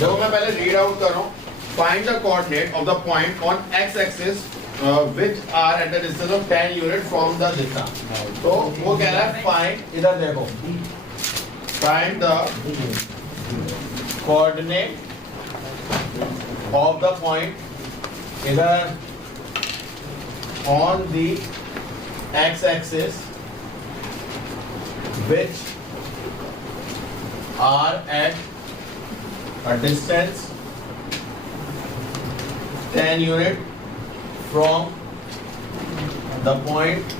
देखो मैं पहले रीड आउट कर रहा हूँ। Find the coordinate of the point on x axis which are at a distance of 10 unit from the distance। तो वो कह रहा है फाइंड, इधर देखो, find the coordinate of the point इधर on the x axis which are at a distance 10 unit from the point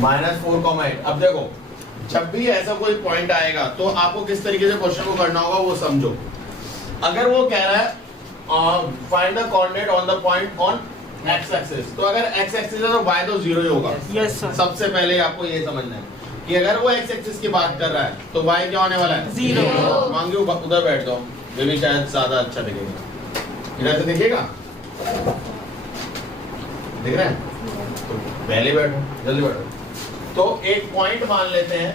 -4,8। अब देखो जब भी ऐसा कोई पॉइंट आएगा तो आपको किस तरीके से क्वेश्चन को करना होगा वो समझो। अगर वो कह रहा है find the coordinate on the point on x axis, तो अगर एक्स एक्सिस है तो y तो 0 ही होगा। Yes sir. सबसे पहले आपको ये समझना है कि अगर वो एक्स एक्सिस की बात कर रहा है तो y क्या होने वाला है? 0। मांगे उधर बैठ जाओ, ये भी शायद ज्यादा अच्छा दिखेगा। इधर से दिखेगा, दिख रहा है? तो पहले बैठो, जल्दी बैठो। तो एक पॉइंट मान लेते हैं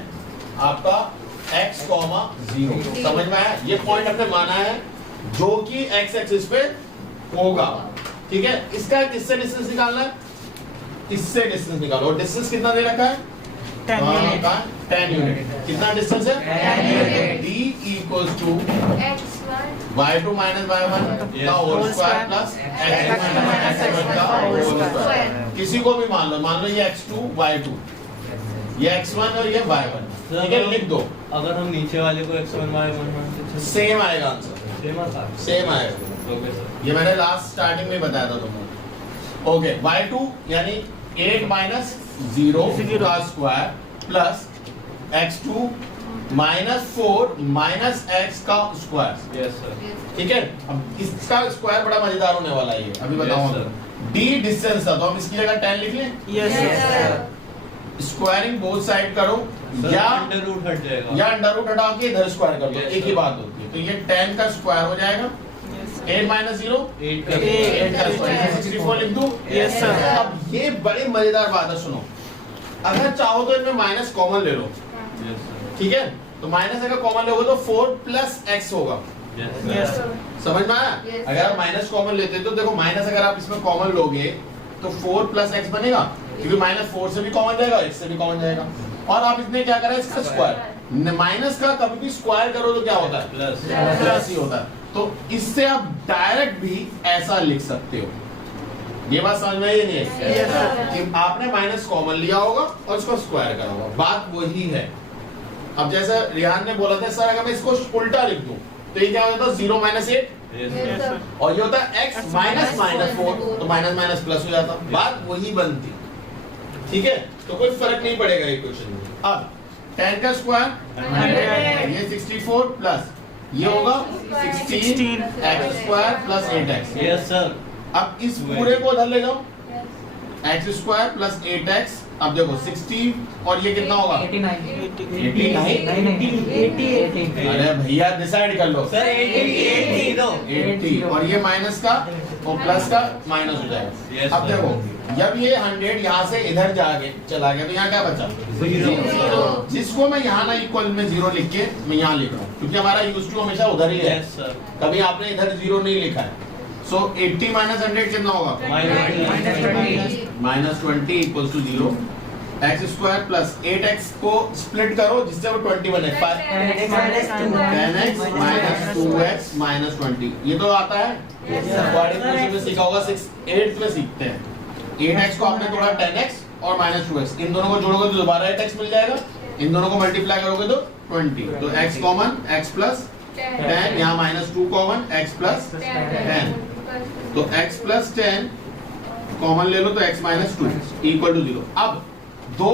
आपका x, 0। समझ में आया? ये पॉइंट हमने माना है जो कि x एक्सिस पे होगा, ठीक है। इसका किससे डिस्टेंस निकालना है? इससे डिस्टेंस निकालो। और डिस्टेंस कितना दे रखा है? 10 यूनिट। 10 यूनिट। कितना डिस्टेंस है? 10 unit. d equals to y2 minus y1 का whole square plus x2 minus x1 का होल स्क्वायर। किसी को भी मान लो ये x2 y2, ये x1 और ये y1, ठीक है। लिख दो। अगर हम नीचे वाले को x1 y1 सेम आएगा आंसर, सेम आएगा। Okay sir. ये मैंने लास्ट स्टार्टिंग में बताया था तुमको। ओके, y2 यानी 8 minus 0 का square plus x2 minus 4 minus x का स्क्वायर, यस सर। ठीक है। अब इसका स्क्वायर बड़ा मजेदार होने वाला है, ये अभी बताऊंगा। d डिस्टेंस था तो हम इसकी जगह 10 लिख लें। Yes sir. Squaring both side करो या अंडर रूट हट जाएगा, या अंडर रूट हटा के इधर स्क्वायर कर दो, Yes, एक ही sir। बात होती है। तो ये 10 का स्क्वायर हो जाएगा, 8 minus 0 8 का 8 का स्क्वायर 64 लिख दूं। Yes sir. अब ये बड़ी मजेदार बात है, सुनो। अगर चाहो तो इनमें माइनस कॉमन ले लो, यस सर। ठीक है। तो माइनस अगर कॉमन लोगे तो 4 plus x होगा, यस सर। समझ में आया? Yes, अगर आप माइनस कॉमन लेते तो देखो माइनस अगर आप इसमें कॉमन लोगे तो 4 plus x बनेगा, क्योंकि माइनस 4 से भी कॉमन जाएगा, x से भी कॉमन जाएगा। और आप इसने क्या करा, इसका स्क्वायर। माइनस का कभी भी स्क्वायर करो तो क्या होता है? प्लस ही होता है। तो इससे आप डायरेक्ट भी ऐसा लिख सकते हो। ये बात समझ में आई नहीं है? Yes, sir। कि आपने माइनस कॉमन लिया होगा और इसको स्क्वायर करा होगा, बात वही है। अब जैसा रिहान ने बोला था सर अगर मैं इसको उल्टा लिख दूं तो ये क्या हो जाता है? 0 minus 8 और ये होता है x minus 4, तो माइनस माइनस प्लस हो जाता, बात वही बनती, ठीक है। तो कोई फर्क नहीं पड़ेगा इक्वेशन में। अब 10 का स्क्वायर 100, ये 64 प्लस ये होगा 16 x square plus 8x। Yes sir. अब इस पूरे को उधर ले जाओ, x स्क्वायर प्लस 8x। अब देखो 60 और ये कितना होगा? 89। अरे भैया डिसाइड कर लो सर 80 और ये माइनस का और प्लस का माइनस हो जाएगा। Yes, अब sir। देखो जब ये 100 यहाँ से इधर जाके चला गया तो यहाँ क्या बचा? 0। जिसको मैं यहाँ ना इक्वल में 0 लिख के मैं यहाँ लिख रहा हूँ, क्योंकि हमारा यूज टू हमेशा उधर ही है, यस सर। कभी आपने इधर 0 नहीं लिखा है। सो 80 minus 100 कितना होगा? minus 20 equals to 0। x square plus 8x को स्प्लिट करो जिससे वो 20 बने, 10x minus 2x minus 20। ये तो आता है, क्वाड्रेटिक में सीखा होगा, 8th में सीखते हैं। 8x को आपने तोड़ा 10x और minus 2x, इन दोनों को जोड़ोगे तो दोबारा 8x मिल जाएगा, इन दोनों को मल्टीप्लाई करोगे तो 20। तो x कॉमन, x प्लस 10, यहाँ minus 2 कॉमन, x प्लस 10। तो x प्लस 10 कॉमन ले लो तो x minus 2 इक्वल टू 0। अब दो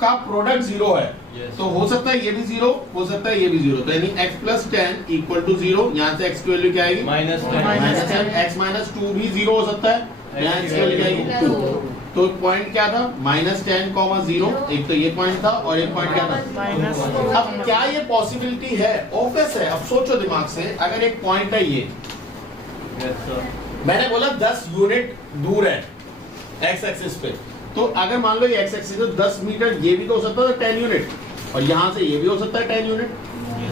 का प्रोडक्ट 0 है, Yes। तो हो सकता है ये भी 0, हो सकता है ये भी 0। तो यानी x प्लस 10 इक्वल टू 0, यहाँ से x की वैल्यू क्या आएगी? माइनस -10। x minus 2 भी 0 हो सकता है, यहाँ x की वैल्यू क्या आएगी? 2। तो पॉइंट क्या था? -10, 0। एक तो ये पॉइंट था और एक पॉइंट क्या था? माइनस। अब क्या ये पॉसिबिलिटी है? ऑब्वियस है। अब सोचो दिमाग से, अगर एक पॉइंट है ये, यस सर। मैंने बोला 10 यूनिट दूर है x एक्सिस पे, तो अगर मान लो ये x एक्सिस है तो 10 मीटर ये भी तो हो सकता है 10 यूनिट, और यहाँ से ये भी हो सकता है 10 यूनिट।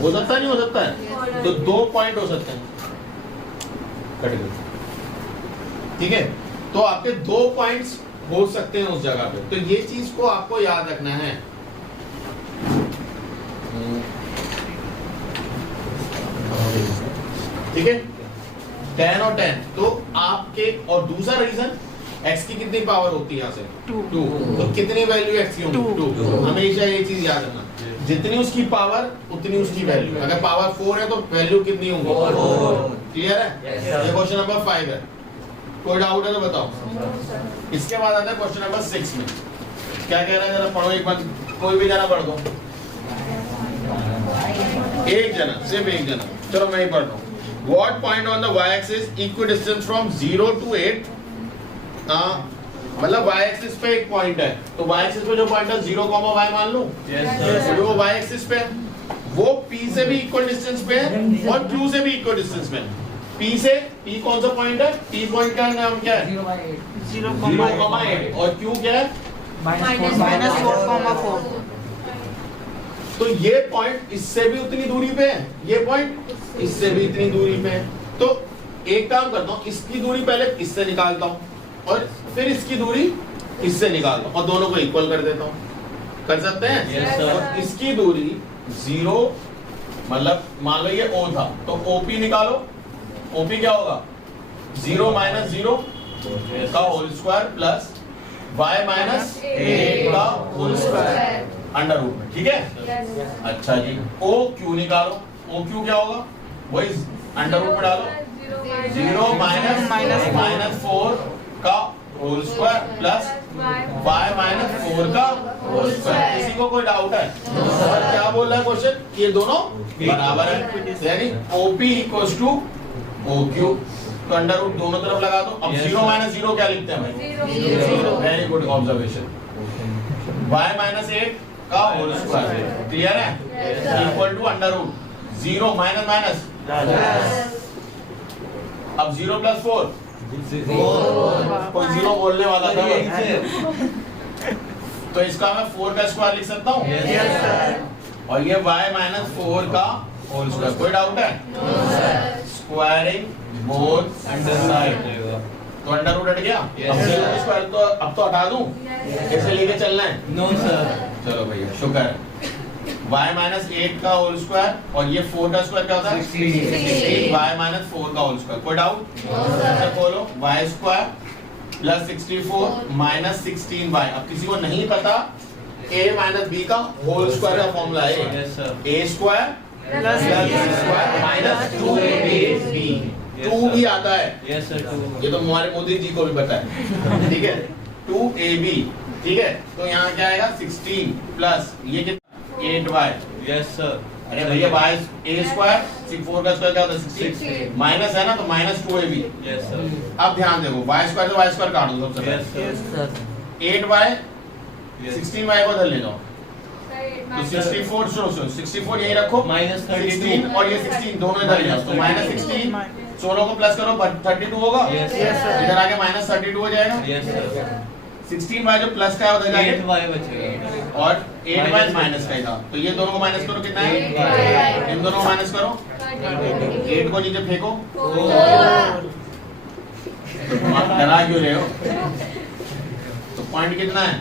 हो सकता है नहीं हो सकता है? तो 2 पॉइंट हो सकते हैं, कट गए, ठीक है। तो आपके 2 पॉइंट्स हो सकते हैं उस जगह पे, तो ये चीज को आपको याद रखना है। ठीक है, 10 और 10, तो आपके, और दूसरा रीजन x की कितनी पावर होती है यहाँ से 2, तो कितनी वैल्यू x की होगी 2, हमेशा ये चीज याद रखना, जितनी उसकी पावर उतनी उसकी वैल्यू। अगर पावर 4 है तो वैल्यू कितनी होगी 4। क्लियर है? ये क्वेश्चन नंबर 5 है, कोई डाउट है तो बताओ। इसके बाद आता है क्वेश्चन नंबर 6 में, क्या कह रहा है, जरा पढ़ो एक बार, कोई भी जना पढ़ दो, एक जना, सिर्फ एक जना, चलो मैं ही पढ़ रहा हूँ। What point on the y-axis equidistant from 0 to 8? मतलब y-axis पे एक पॉइंट है, तो y-axis पे जो पॉइंट है 0, y मान लूं, तो वो y-axis पे वो P से भी इक्वल डिस्टेंस पे है और Q से भी इक्वल डिस्टेंस पे है। P से, P कौन सा पॉइंट है, P पॉइंट का नाम क्या है 0,8 और Q क्या है -4,4। तो ये पॉइंट इससे भी उतनी दूरी पे है, ये पॉइंट इससे भी इतनी दूरी पे है। तो एक काम करता हूँ, इसकी दूरी पहले इससे निकालता हूँ और फिर इसकी दूरी इससे निकालता हूँ और दोनों को इक्वल कर देता हूँ। कर सकते हैं? Yes, sir. और इसकी दूरी 0, मतलब मान लो ये O था, तो OP निकालो। OP क्या होगा 0 - 0 का होल स्क्वायर प्लस y - 8 का होल स्क्वायर अंडर रूट में, ठीक है। अच्छा जी, OQ निकालो। OQ क्या होगा, वही अंडर रूट में डालो, 0 - 4 का होल स्क्वायर प्लस y - 4 का होल स्क्वायर। किसी को कोई डाउट है? और क्या बोल रहा है क्वेश्चन, ये दोनों बराबर है, यानी OP = OQ, तो अंडर रूट दोनों तरफ लगा दो। अब 0 - 0 क्या लिखते हैं भाई, वेरी गुड ऑब्जर्वेशन, y - 8 का होल स्क्वायर, क्लियर है, equal to under root 0 minus, अब 0 + 4, कोई 0 बोलने वाला था, तो इसका मैं 4 का स्क्वायर लिख सकता हूँ, और ये y - 4 का होल स्क्वायर। कोई डाउट है? स्क्वायरिंग बोथ अंडर साइड, तो अंडर रूट हट गया। अब 0 का स्क्वायर तो अब तो हटा दूं, ऐसे लेके चलना है? No sir. चलो भैया, शुक्र है। y - 8 का होल स्क्वायर और ये 4 का स्क्वायर क्या होता है 16, y - 4 का होल स्क्वायर। कोई डाउट? अच्छा बोलो, y² + 64 - 16y। अब किसी को नहीं पता, a - b का होल स्क्वायर का फॉर्मूला है yes sir, a² + b² - 2ab। 2 भी आता है, यस सर, 2। ये तो हमारे मोदी जी को भी पता है, ठीक है, 2ab, ठीक है। तो यहाँ क्या आएगा 16 प्लस ये कितना 8y, यस सर। अरे भैया a² 4 का स्क्वायर क्या होता है 16, माइनस है ना, तो -2ab। यस सर, अब ध्यान देखो, y² तो y² काट दो सबसे यस पहले, सर, 8y यस 16y को इधर ले जाओ, तो 64 64 यही रखो, -16 और ये 16 दोनों इधर ले जाओ, तो -16 16 को प्लस करो 32 होगा, यस सर, इधर आके -32 हो जाएगा। Yes sir. 16y जो प्लस का है उधर जाके 8y बचेगा और 8y माइनस का ही था, तो ये दोनों को माइनस करो, कितना है, इन दोनों को माइनस करो, 8 को नीचे फेंको, आप डरा क्यों रहे हो, तो पॉइंट कितना है,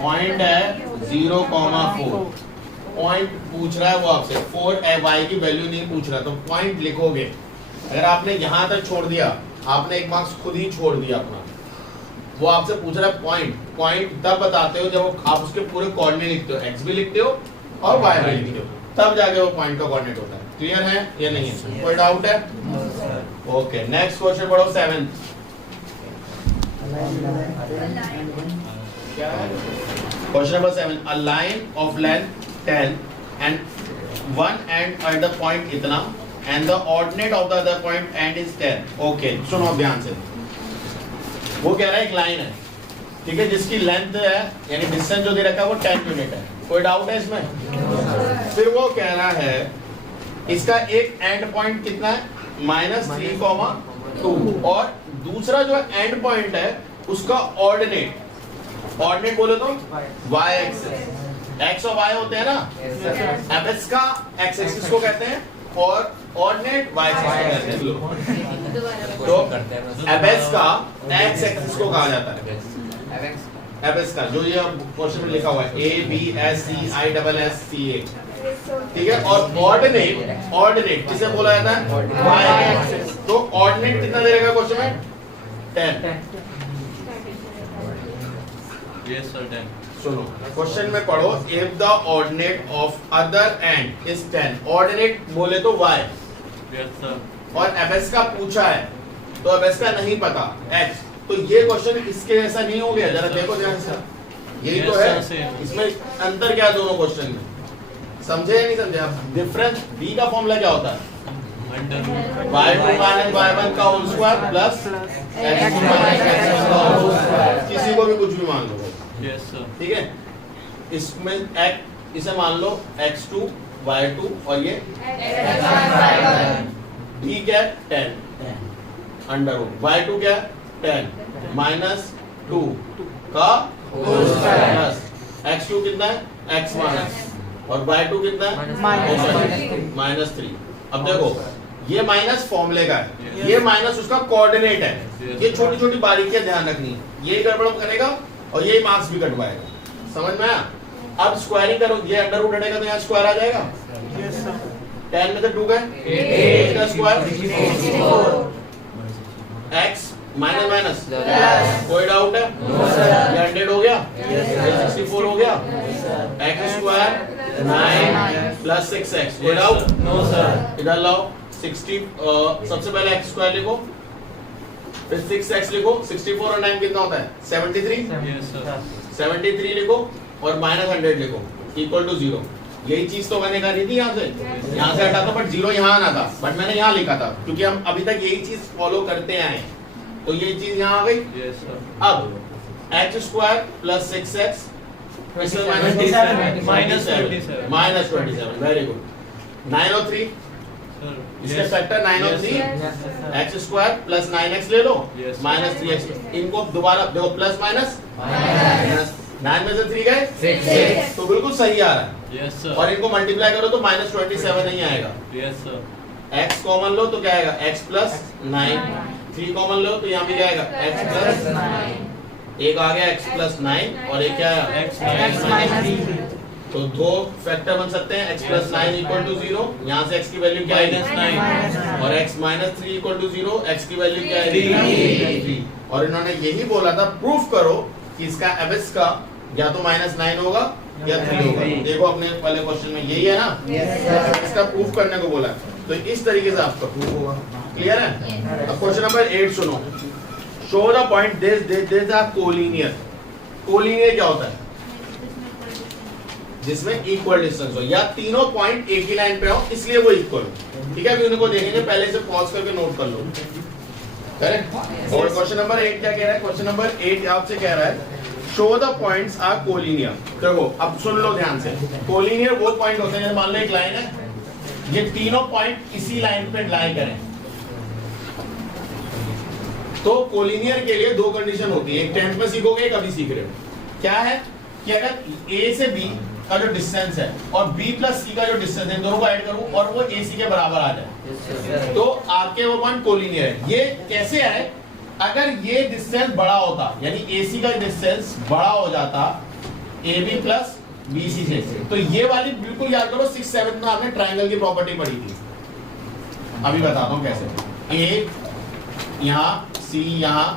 पॉइंट है 0,4। पॉइंट पूछ रहा है वो आपसे, 4y की वैल्यू नहीं पूछ रहा, तो पॉइंट लिखोगे। अगर आपने यहाँ तक छोड़ दिया, आपने एक मार्क्स खुद ही छोड़ दिया अपना। वो आपसे पूछ रहा है पॉइंट, पॉइंट तब बताते हो जब आप उसके पूरे कोऑर्डिनेट लिखते हो, x भी लिखते हो और y भी लिखते हो, तब जाके वो पॉइंट का कोऑर्डिनेट होता है। क्लियर है या नहीं है, कोई डाउट है? ओके, नेक्स्ट क्वेश्चन पढ़ो 7। Question number 7, a line of length 10 and one end at the point इतना and the ordinate of the other point end is 10. Okay, सुनो ध्यान से, वो कह रहा है एक लाइन है, ठीक है, जिसकी लेंथ है यानी डिस्टेंस जो दे रखा है वो 10 यूनिट है। कोई डाउट है इसमें? फिर वो कह रहा है इसका एक एंड पॉइंट कितना है -3,2 और दूसरा जो एंड पॉइंट है उसका ऑर्डिनेट, ऑर्डिनेट बोले तो y एक्सिस, एक्स और वाई होते हैं ना, एबेक्स का एक्स एक्सिस को कहते हैं और ऑर्डिनेट वाई एक्सिस को कहते हैं। तो एबेक्स का एक्स एक्सिस को कहा जाता है, एबेक्स का जो ये क्वेश्चन में लिखा हुआ है A B S C I double S C A, ठीक है। और ऑर्डिनेट, ऑर्डिनेट किसे बोला जाता है, वाई एक्सिस। तो ऑर्डिनेट कितना दे रहेगा क्वेश्चन में, 10। Yes sir, 10. सुनो क्वेश्चन में पढ़ो, if the ordinate of other and is 10, ordinate बोले तो y, Yes sir. और एबेक्स का पूछा है तो एबेक्स का नहीं पता x, तो ये क्वेश्चन इसके जैसा नहीं हो गया, जरा देखो ध्यान से, यही तो है। Yes, sir, same. इसमें अंतर क्या है दोनों क्वेश्चन में, समझे या नहीं समझे आप? डिफरेंस b का फॉर्मूला क्या होता है, Under root. y2 minus y1 का whole square plus x2 minus x1 का होल स्क्वायर, किसी को भी कुछ भी मान लो, Yes sir. ठीक है। इसमें इसे मान लो x2 y2 और ये b क्या है 10 अंडर रूट, y2 क्या है 10 माइनस 2 का होल स्क्वायर प्लस x2 कितना है x1 और y2 कितना है माइनस 3। अब देखो ये माइनस फॉर्मूले का है, ये माइनस उसका कोऑर्डिनेट है, ये छोटी छोटी बारीकियां ध्यान रखनी, ये गड़बड़ करेगा और यही मार्क्स भी कटवाएगा, समझ में आया? अब स्क्वायरिंग करो, ये अंडर रूट हटेगा तो यहाँ स्क्वायर आ जाएगा, 10 में से 2 गए, 8 का स्क्वायर x माइनस माइनस, कोई डाउट है? ये 100 हो गया, ये 64 हो गया, x स्क्वायर 9 प्लस 6x, कोई डाउट? No sir. इधर लाओ 60, सबसे पहले x स्क्वायर लिखो, फिर 6x लिखो, 64 और 9 कितना होता है 73, Yes sir. 73 लिखो और माइनस 100 लिखो इक्वल टू 0। यही चीज तो मैंने करी थी यहाँ से हटा था, बट 0 यहाँ आना था, बट मैंने यहाँ लिखा था क्योंकि हम अभी तक यही चीज फॉलो करते आए हैं, तो ये चीज यहाँ आ गई। Yes sir. अब x square plus 6x minus 27, very good. 9 और 3 Sir. इसके Yes. फैक्टर 9 और Yes, 3 sir. X square plus 9x ले लो Yes. माइनस 3x, इनको दोबारा देखो प्लस माइनस माइनस 9 में से 3 गए 6, तो बिल्कुल सही आ रहा है। Yes sir. और इनको मल्टीप्लाई करो तो माइनस 27 नहीं आएगा, Yes sir. x कॉमन लो तो क्या आएगा x प्लस 9, 3 कॉमन लो तो यहाँ भी क्या आएगा x प्लस 9, एक आ गया x प्लस 9 और एक क्या है X minus 3. तो दो फैक्टर बन सकते हैं x प्लस 9 इक्वल टू 0, यहाँ से x की वैल्यू क्या Minus आएगी 9. और x minus 3 equal to 0, x की वैल्यू क्या आएगी 3। और इन्होंने यही बोला था प्रूफ करो कि इसका एबेक्स का या तो माइनस 9 होगा या 3 होगा। देखो अपने पहले क्वेश्चन में यही है ना, इसका प्रूफ करने को बोला, तो इस तरीके से आपका प्रूफ होगा। क्लियर है? अब क्वेश्चन नंबर 8 सुनो, show the point this are collinear. Collinear क्या होता है? जिसमें इक्वल डिस्टेंस हो या तीनों पॉइंट एक ही लाइन पे हो, इसलिए वो इक्वल हो। ठीक है, अभी उनको देखेंगे, पहले से पॉज करके नोट कर लो। करेक्ट? और क्वेश्चन नंबर 8 क्या कह रहा है? क्वेश्चन नंबर 8 आपसे कह रहा है show the points are collinear. देखो अब सुन लो ध्यान से, कोलिनियर वो पॉइंट होते हैं जैसे मान लो एक लाइन है, ये तीनों पॉइंट इसी लाइन पे लाई करें, तो कोलिनियर के लिए दो कंडीशन होती है, एक 10th में सीखोगे, एक अभी सीख रहे हो। क्या है कि अगर A से B का जो डिस्टेंस है और B प्लस C का जो डिस्टेंस है, दोनों को ऐड करूं और वो AC के बराबर आ जाए, तो आपके वो पॉइंट कोलिनियर है। ये कैसे है? अगर ये डिस्टेंस बड़ा होता, यानी AC का डिस्टेंस बड़ा हो जाता AB प्लस BC से, तो ये वाली बिल्कुल याद करो, 6th 7th में आपने ट्रायंगल की प्रॉपर्टी पढ़ी थी। अभी बताता हूं कैसे। A यहाँ, C यहाँ,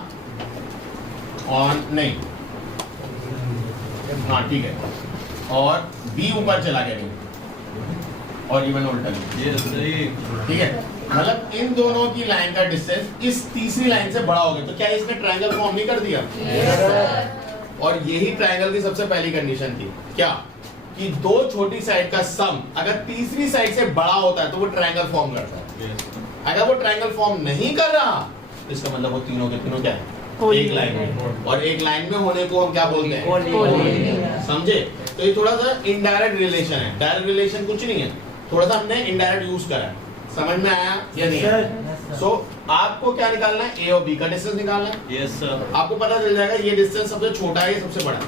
और नहीं, हाँ ठीक है, और B ऊपर चला गया नहीं, और इवन उल्टा नहीं। Yes, सही। ठीक है, मतलब इन दोनों की लाइन का डिस्टेंस इस तीसरी लाइन से बड़ा हो गया, तो क्या इसने ट्रायंगल फॉर्म नहीं कर दिया? और यही ट्रायंगल की सबसे पहली कंडीशन थी, क्या कि दो छोटी साइड का सम अगर तीसरी साइड से बड़ा होता है तो वो ट्रायंगल फॉर्म करता है। Yes. अगर वो ट्रायंगल फॉर्म नहीं कर रहा, तो इसका मतलब वो तीनों के तीनों क्या है? एक लाइन में, और एक लाइन में होने को हम क्या बोलते हैं? समझे? तो ये थोड़ा सा इनडायरेक्ट रिलेशन है, डायरेक्ट रिलेशन कुछ नहीं है, थोड़ा सा हमने इनडायरेक्ट यूज करा है। समझ में आया या नहीं आया? सो आपको क्या निकालना है? ए और बी का डिस्टेंस निकालना है। Yes, sir. आपको पता चल जाएगा ये डिस्टेंस सबसे छोटा है, ये सबसे बड़ा है।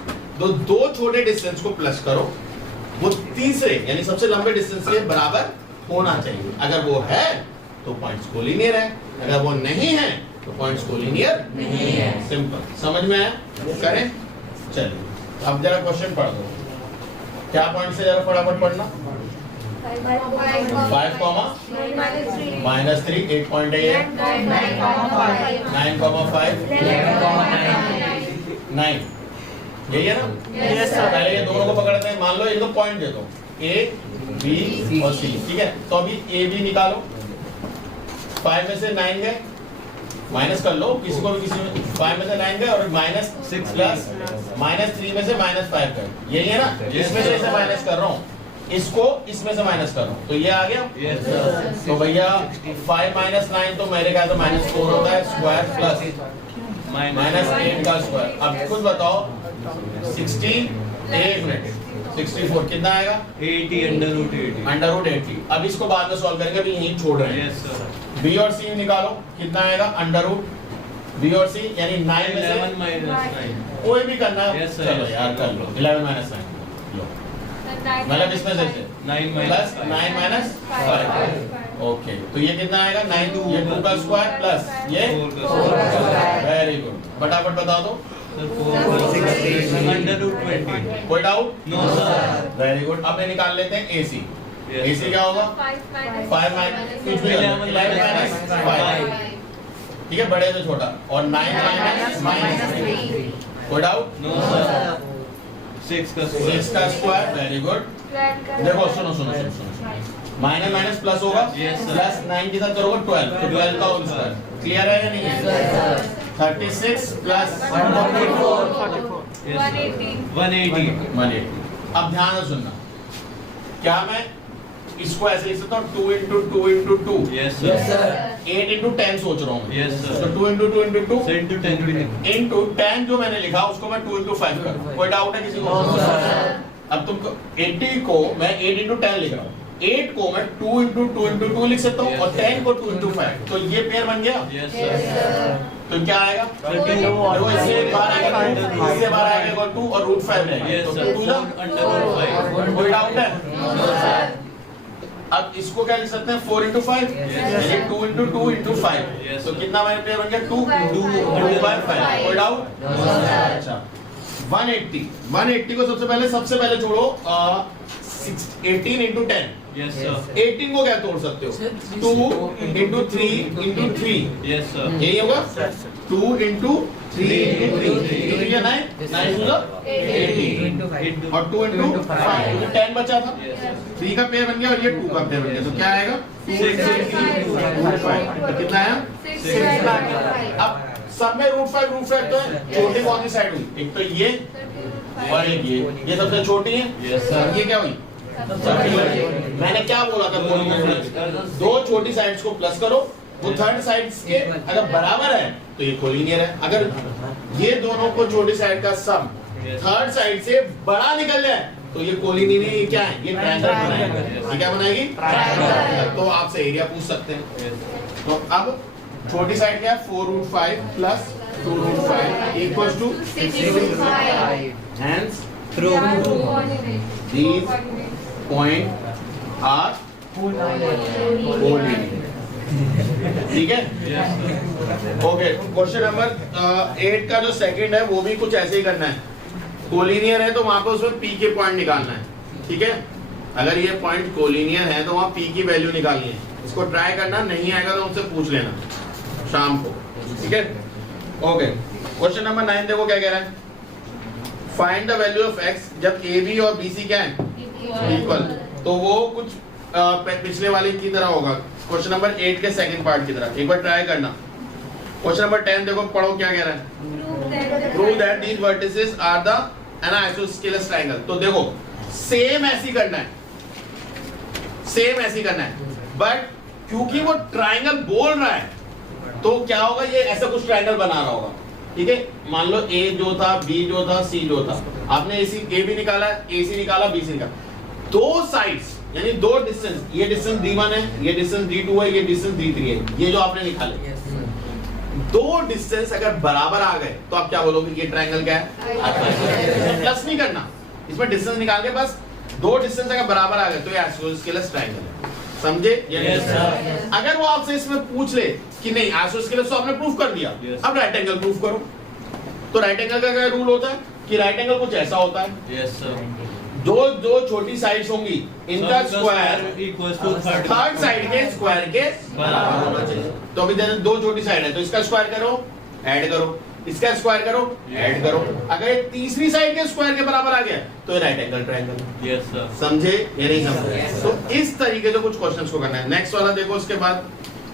दो छोटे डिस्टेंस को प्लस करो, वो तीसरे यानी सबसे लंबे डिस्टेंस के बराबर होना चाहिए। अगर वो है तो पॉइंट्स कोलिनियर है, अगर वो नहीं है तो पॉइंट्स कोलिनियर नहीं है। सिंपल, समझ में आया? करें, चलिए अब जरा क्वेश्चन पढ़ दो। क्या पॉइंट से जरा फटाफट पढ़ना। 5 कॉमा -3 8 पॉइंट है ये, 9 कॉमा 5 9, यही है ना? Yes, sir. पहले ये दोनों को पकड़ते हैं, मान लो इनको पॉइंट दे दो A B और C, ठीक है? तो अभी A B निकालो, 5 में से 9 गए, माइनस कर लो, किसी को भी किसी में 5 में से 9 गए और -6 प्लस -3 में से -5 गए, यही है ना? इसमें से इसे माइनस कर रहा हूँ, इसको इसमें से माइनस कर रहा हूँ, तो ये आ गया। Yes, sir. तो भैया 5 - 9 तो मेरे ख्याल से -4 होता है, स्क्वायर प्लस -8 का स्क्वायर। अब खुद बताओ 16 1 मिनट 64 कितना आएगा? 80 √80. √80। अब इसको बाद में सॉल्व करेंगे, अभी यहीं छोड़ रहे हैं। Yes, sir. B और C निकालो, कितना आएगा? अंडर B और C यानी 9 में 11 से -9. कोई भी करना है। Yes, sir. चलो यार कर लो, 11 - 9 लो, मतलब इसमें से 9 प्लस 9 - 5। ओके, तो ये कितना आएगा? 9 ये 2 का स्क्वायर प्लस ये 4 का स्क्वायर. वेरी गुड, फटाफट बता दो। Sir, 4 √20. कोई doubt? No, sir. Very good. अब ये निकाल लेते हैं AC। Yes, AC sir. क्या होगा? 5 कुछ भी 11 - 5, ठीक है, बड़े से छोटा, और 9 -3। कोई डाउट? No, sir. 6 का 6 का स्क्वायर, वेरी गुड। देखो सुनो सुनो सुनो सुनो, माइनस प्लस होगा, Yes, sir. प्लस 9 के साथ करोगे 12, तो 12 का होल स्क्वायर। क्लियर है या नहीं है? 36 प्लस 44 Yes, sir. 180. 180। अब ध्यान से सुनना, क्या मैं इसको ऐसे लिख सकता हूँ 2 × 2 × 2, Yes, sir. 8 × 10 सोच रहा हूँ मैं। Yes, sir. तो 2 × 2 × 2 Send to 10 भी नहीं. into 10 जो मैंने लिखा उसको मैं 2 × 5 कर। कोई डाउट है किसी को? अब तुमको 80 को मैं 8 × 10 लिख रहा हूँ, 8 को मैं 2 × 2 × 2 लिख सकता हूँ, Yes, और sir. 10 को 2 × 5, तो ये पेयर बन गया। Yes, sir. तो क्या आएगा? 32. देखो इससे बाहर आएगा 2, इससे बाहर आएगा 2 और √5 रहेगा, Yes, तो sir. 2 जा। 4 √5. कोई डाउट है? अब इसको क्या लिख सकते हैं? 4 × 5 यानी 2 × 2 × 5, Yes, तो sir. कितना हमारे पेयर बन गया? 2 2/5। कोई डाउट? अच्छा, 180 को सबसे पहले जोड़ो, 18 × 10। Yes, sir. 18 को क्या तोड़ सकते हो? 2 × 3 × 3, Yes, sir. यही होगा। 2 × 3 × 3, तो ये 9 2 18 और 2 × 5, क्योंकि 10 बचा था। Yes, sir. 3 का पेयर बन गया और ये 2 का पेयर बन गया, तो क्या आएगा? 6 × 5। तो कितना आया? अब सब में √5 तो है, छोटी कौन सी साइड हुई? एक तो ये और एक ये सबसे छोटी है। Yes, sir. ये क्या हुई? मैंने क्या बोला था? दो छोटी साइड्स को प्लस करो, वो थर्ड साइड्स के अगर बराबर है तो ये कोलिनियर है। अगर ये दोनों को छोटी साइड का सम थर्ड साइड से बड़ा निकल जाए तो ये कोलिनियर, ये क्या है? ये ट्रायंगल बनाएगी। ये क्या बनाएगी? ट्रायंगल। तो आपसे एरिया पूछ सकते हैं। तो अब छोटी साइड क्या है? 4√5 plus 2√5 equals to 65। Hence, these point are collinear. ठीक है? Yes, sir. Okay, question number 8 का जो सेकंड है वो भी कुछ ऐसे ही करना है। कोलिनियर है तो वहां पे उसमें P के पॉइंट निकालना है, ठीक है? अगर ये पॉइंट कोलिनियर है तो वहां P की वैल्यू निकालनी है। इसको ट्राई करना, नहीं आएगा तो उनसे पूछ लेना शाम को, ठीक है? ओके, क्वेश्चन नंबर 9 देखो क्या कह रहा है। Find the value of x जब AB और BC क्या है? इक्वल। तो वो कुछ पिछले वाले की तरह होगा, क्वेश्चन नंबर 8 के सेकंड पार्ट की तरह। एक बार ट्राई करना। क्वेश्चन नंबर 10 देखो, पढ़ो क्या कह रहा है। Prove that these vertices are the an isosceles triangle. तो देखो सेम ऐसी करना है, सेम ऐसी करना है, बट क्योंकि वो ट्रायंगल बोल रहा है तो क्या होगा? ये ऐसा कुछ ट्रायंगल बना रहा होगा, ठीक है? मान लो A जो था, B जो था, C जो था, आपने A भी निकाला, AC निकाला, BC निकाला। दो साइड्स यानी दो डिस्टेंस, ये डिस्टेंस D1 है, ये डिस्टेंस D2 है, ये डिस्टेंस D3 है, ये जो आपने निकाले। दो डिस्टेंस अगर बराबर आ गए तो आप क्या बोलोगे? ये ट्रायंगल क्या है? प्लस नहीं करना, इसमें डिस्टेंस निकाल के बस दो डिस्टेंस अगर बराबर आ गए तो ये आइसोस्केलस ट्रायंगल है, समझे? Yes, sir. अगर वो आपसे इसमें पूछ ले कि नहीं आइसोस्केलस तो आपने प्रूफ कर दिया, Yes. अब राइट एंगल प्रूफ करो। तो राइट एंगल का क्या रूल होता है कि राइट एंगल कुछ ऐसा होता है, Yes, sir. जो छोटी साइड्स होंगी इनका Sir, square equals to third. Third side के स्क्वायर के बराबर होना चाहिए। तो अभी जैसे दो छोटी साइड है तो इसका स्क्वायर करो, ऐड करो, इसका स्क्वायर करो, ऐड करो। अगर ये तीसरी साइड के स्क्वायर के बराबर आ गया तो ये right angle triangle, Yes, sir. समझे या नहीं समझे? तो इस तरीके से कुछ क्वेश्चंस को करना है। नेक्स्ट वाला देखो, उसके बाद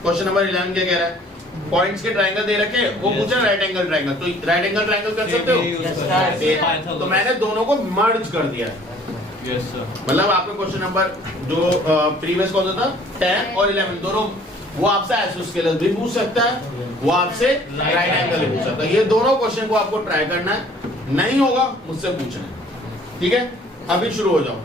क्वेश्चन नंबर 11 क्या कह रहा है? पॉइंट्स के ट्रायंगल दे रखे, वो Yes. पूछा राइट एंगल ट्रायंगल, तो राइट एंगल ट्रायंगल कर सकते हो? Yes, sir. तो मैंने दोनों को मर्ज कर दिया है। Yes, sir. मतलब आपका क्वेश्चन नंबर जो प्रीवियस कौन सा था 10 और 11 दोनों, वो आपसे आइसोस्केलस भी पूछ सकता है, वो आपसे राइट एंगल भी पूछ सकता है। ये दोनों क्वेश्चन को आपको ट्राई करना है, नहीं होगा मुझसे पूछना है, ठीक है? अभी शुरू हो जाओ।